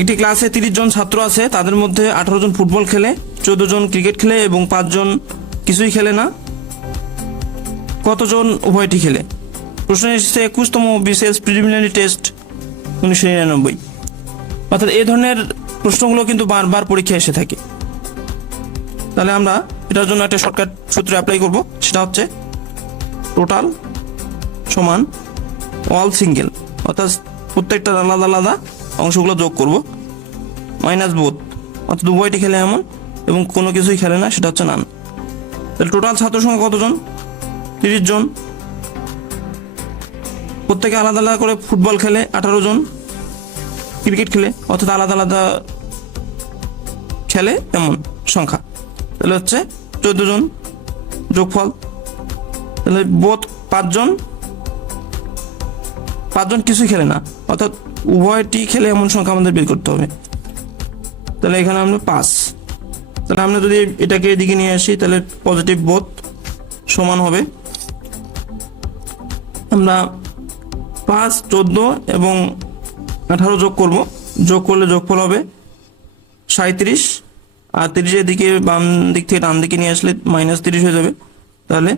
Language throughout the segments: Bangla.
একটি ক্লাসে তিরিশ জন ছাত্র আছে, তাদের মধ্যে আঠারো জন ফুটবল খেলে, চোদ্দ জন ক্রিকেট খেলে এবং পাঁচজন কিছুই খেলে না। কতজন উভয়টি খেলে? প্রশ্ন এসেছে একুশতম বিশেষ প্রিলিমিনারি টেস্ট উনিশশো নিরানব্বই। অর্থাৎ এই ধরনের প্রশ্নগুলো কিন্তু বারবার পরীক্ষায় এসে থাকে। তাহলে আমরা এটার জন্য একটা শর্টকাট সূত্র অ্যাপ্লাই করব, সেটা হচ্ছে টোটাল সমান অল সিঙ্গেল অর্থাৎ প্রত্যেকটা আলাদা আলাদা অংশগুলো যোগ করব। মাইনাস বোধ অর্থাৎ উভয়টি খেলে এমন এবং কোনো কিছুই খেলে না, সেটা হচ্ছে নান। তাহলে টোটাল ছাত্র সংখ্যা কতজন? তিরিশ জন। প্রত্যেকে আলাদা আলাদা করে ফুটবল খেলে, আঠারো জন। ক্রিকেট খেলে, অর্থাৎ আলাদা আলাদা খেলে এমন সংখ্যা। তাহলে হচ্ছে চোদ্দ জন যোগফল। তাহলে বোধ পাঁচজন। পাঁচজন কিছুই খেলে না, অর্থাৎ উভয়টি খেলে এমন সংখ্যা আমাদের বের করতে হবে। তাহলে এখানে আমরা পাঁচ। তাহলে আমরা যদি এটাকে এদিকে নিয়ে আসি, তাহলে পজিটিভ বোধ সমান হবে। আমরা পাঁচ, চোদ্দ এবং আঠারো যোগ করব। যোগ করলে যোগফল হবে সাঁত্রিশ আর তিরিশের দিকে বাম দিক থেকে ডান দিকে নিয়ে আসলে মাইনাস তিরিশ হয়ে যাবে। তাহলে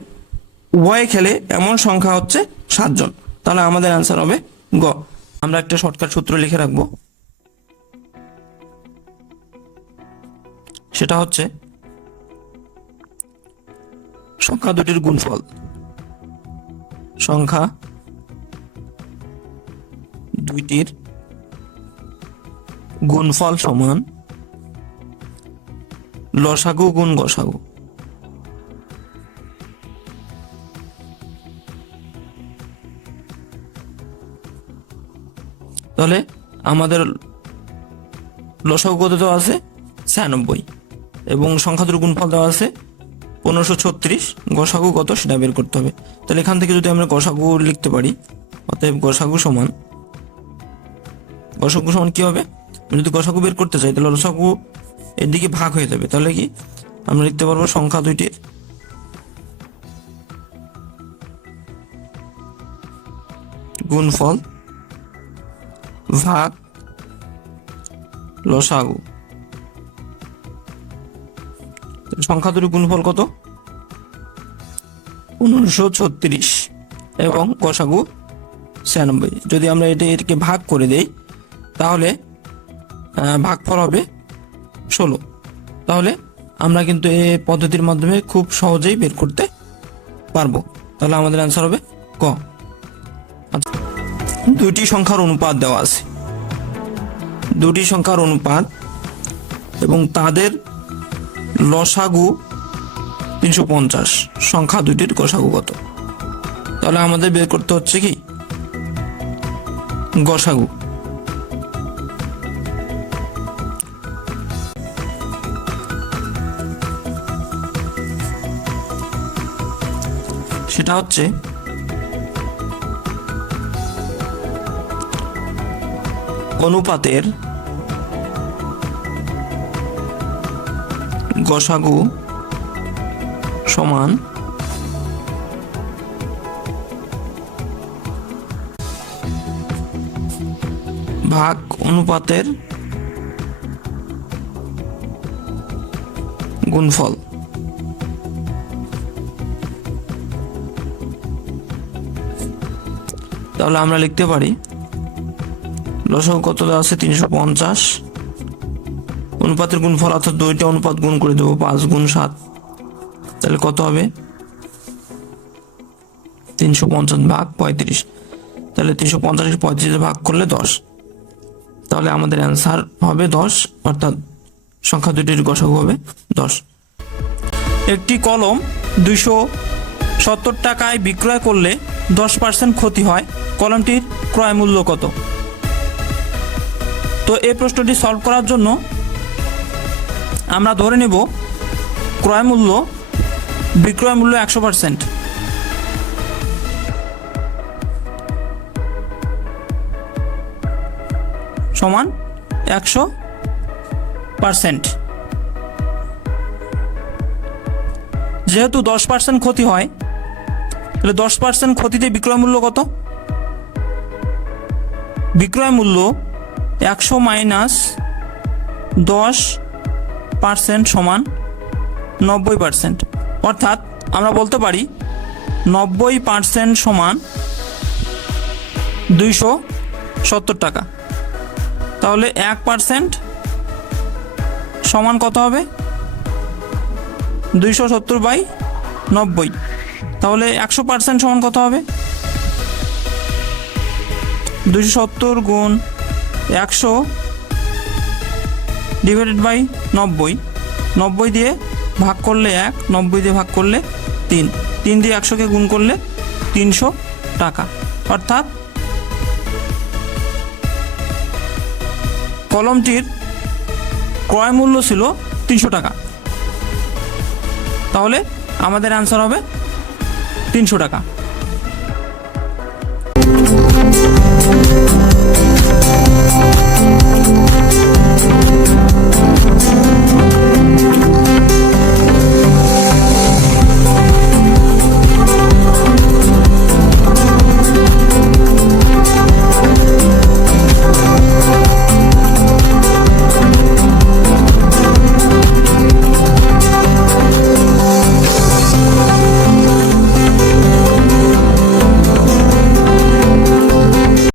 উভয়ে খেলে এমন সংখ্যা হচ্ছে সাতজন। তাহলে আমাদের অ্যান্সার হবে গ। আমরা একটা শর্টকাট সূত্র লিখে রাখব। সেটা হচ্ছে, সংখ্যা দুটির গুণফল। সংখ্যা দুইটির গুণফল সমান লসাগু গুণ গসাগু। তাহলে আমাদের লসাগু কত দেওয়া আছে? ছিয়ানব্বই। এবং সংখ্যা দুটোর গুণফল দেওয়া আছে পনেরোশো ছত্রিশ। গসাগু কত? সেটা বের করতে হবে। তাহলে এখান থেকে যদি আমরা গসাগু লিখতে পারি, অতএব গসাগু সমান গসাগু সমান কি হবে? যদি গসাগু বের করতে চাই, তাহলে লসাগু এর দিকে ভাগ হয়ে যাবে। তাহলে কি? আমরা লিখতে পারব সংখ্যা দুইটির গুণফল ভাগ লসাগু সংখ্যা দুটির গুণফল কত? পনেরোশো ছত্রিশ এবং গসাগু ছিয়ানব্বই। যদি আমরা এটা এটাকে ভাগ করে দেই, তাহলে ভাগফল হবে ষোলো। তাহলে, আমরা কিন্তু এই পদ্ধতির মাধ্যমে খুব সহজেই বের করতে পারব। তাহলে আমাদের অ্যান্সার হবে ক। আচ্ছা দুইটি সংখ্যার অনুপাত দেওয়া আছে। দুটি সংখ্যার অনুপাত এবং তাদের লসাগু তিনশো পঞ্চাশ। সংখ্যা দুটির গসাগু কত? তাহলে আমাদের বের করতে হচ্ছে কি? গসাগু। সেটা হচ্ছে অনুপাতের গসাগু সমান ভাগ অনুপাতের গুণফল। তাহলে আমরা লিখতে পারি লসাগু কত আছে? তিনশো পঞ্চাশ। অনুপাতের গুণফল অর্থাৎ দুইটা অনুপাত গুণ করে দেবো পাঁচ গুণ সাত। তাহলে কত হবে? তিনশো পঞ্চাশ ভাগ পঁয়ত্রিশ। তাহলে তিনশো পঞ্চাশ পঁয়ত্রিশে ভাগ করলে দশ। তাহলে আমাদের অ্যান্সার হবে দশ, অর্থাৎ সংখ্যা দুটির গসাগু হবে দশ। একটি কলম দুইশো সত্তর টাকায় বিক্রয় করলে দশ পার্সেন্ট ক্ষতি হয়। কলমটির ক্রয় মূল্য কত? তো এই প্রশ্নটি সলভ করার জন্য আমরা ধরে নেব ক্রয় মূল্য, বিক্রয় মূল্য একশো পার্সেন্ট সমান একশো পার্সেন্ট যেহেতু দশ পার্সেন্ট ক্ষতি হয়, তাহলে দশ পার্সেন্ট ক্ষতিতে বিক্রয় মূল্য কত? বিক্রয় মূল্য একশো মাইনাস দশ পার্সেন্ট সমান নব্বই পার্সেন্ট। অর্থাৎ আমরা বলতে পারি নব্বই পার্সেন্ট সমান দুইশো সত্তর টাকা। তাহলে এক পার্সেন্ট সমান কত হবে? দুইশো সত্তর বাই নব্বই। তাহলে একশো পার্সেন্ট সমান কত হবে? দুশো সত্তর গুণ একশো ডিভাইডেড বাই নব্বই। নব্বই দিয়ে ভাগ করলে এক, নব্বই দিয়ে ভাগ করলে তিন। তিন দিয়ে একশোকে গুণ করলে তিনশো টাকা। অর্থাৎ কলমটির ক্রয় মূল্য ছিল তিনশো টাকা। তাহলে আমাদের অ্যান্সার হবে তিনশো টাকা।